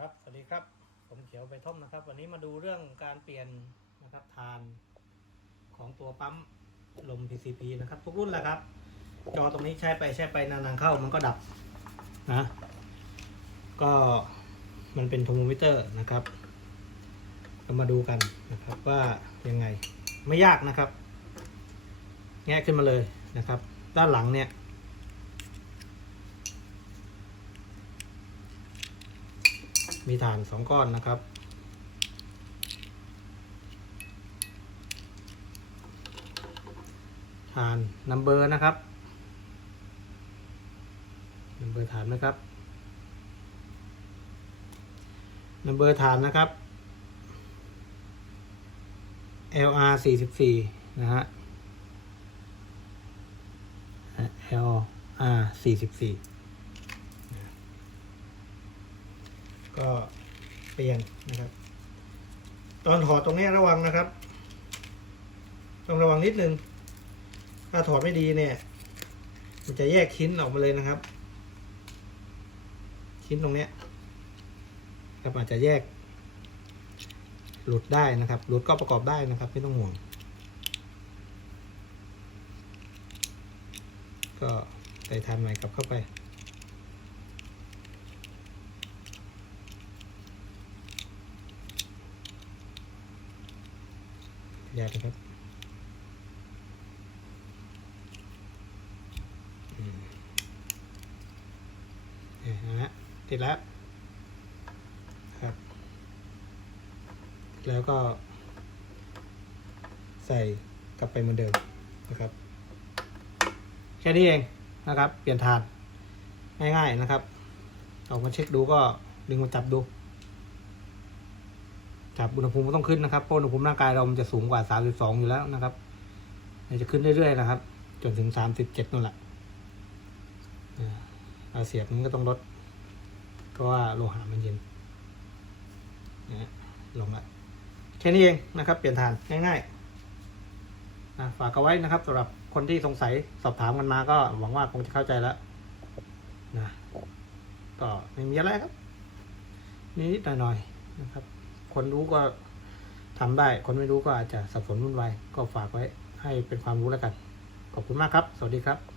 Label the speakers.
Speaker 1: ครับสวัสดีครับ ผมเขียวไปท่อมนะครับ วันนี้มาดูเรื่องการเปลี่ยนนะครับทานของตัวปั๊มลม PCP นะครับ ทุกรุ่นแหละครับ จอตรงนี้ใช้ไปใช้ไปนานๆเข้ามันก็ดับนะก็มันเป็นโทรโมมิเตอร์นะครับเรามาดูกันนะครับว่ายังไงไม่ยากนะครับ แงะขึ้นมาเลยนะครับ ด้านหลังเนี่ย มีฐานสองก้อนนะครับ ฐานนัมเบอร์นะครับนัมเบอร์ฐานนะครับนัมเบอร์ฐานนะครับ LR 44นะฮะ LR 44 ก็เปลี่ยนนะครับ ตอนถอดตรงนี้ระวังนะครับ ต้องระวังนิดนึง ถ้าถอดไม่ดีเนี่ย มันจะแยกชิ้นออกมาเลยนะครับ ชิ้นตรงนี้ครับอาจจะแยก หลุดได้นะครับ หลุดก็ประกอบได้นะครับ ไม่ต้องห่วง ก็ใส่ทานใหม่กลับเข้าไป แยกนะครับอืมเนี่ยนะฮะติดแล้วครับ แล้วก็ ใส่กลับไปเหมือนเดิมนะครับ แค่นี้เองนะครับ เปลี่ยนฐานง่ายๆนะครับออกมาเช็คดูก็ดึงมาจับดู จับอุณหภูมิก็ต้องขึ้นนะครับเพราะอุณหภูมิร่างกายเรามันจะสูงกว่า 32 อยู่แล้วนะครับมันจะขึ้นเรื่อยๆนะครับ จนถึง 37นั่นแหละอ่าเอาเสียบมันก็ต้องลดเพราะว่าโลหะมันเย็นนะฮะลงละแค่นี้เองนะครับ เปลี่ยนฐานง่ายๆนะฝากเอาไว้นะครับสำหรับคนที่สงสัยสอบถามกันมาก็หวังว่าคงจะเข้าใจแล้วนะก็ไม่มีอะไรครับนิดๆหน่อยๆนะครับ คนรู้ก็ทำได้ คนไม่รู้ก็อาจจะสับสนวุ่นวายก็ฝากไว้ให้เป็นความรู้แล้วกัน ขอบคุณมากครับ สวัสดีครับ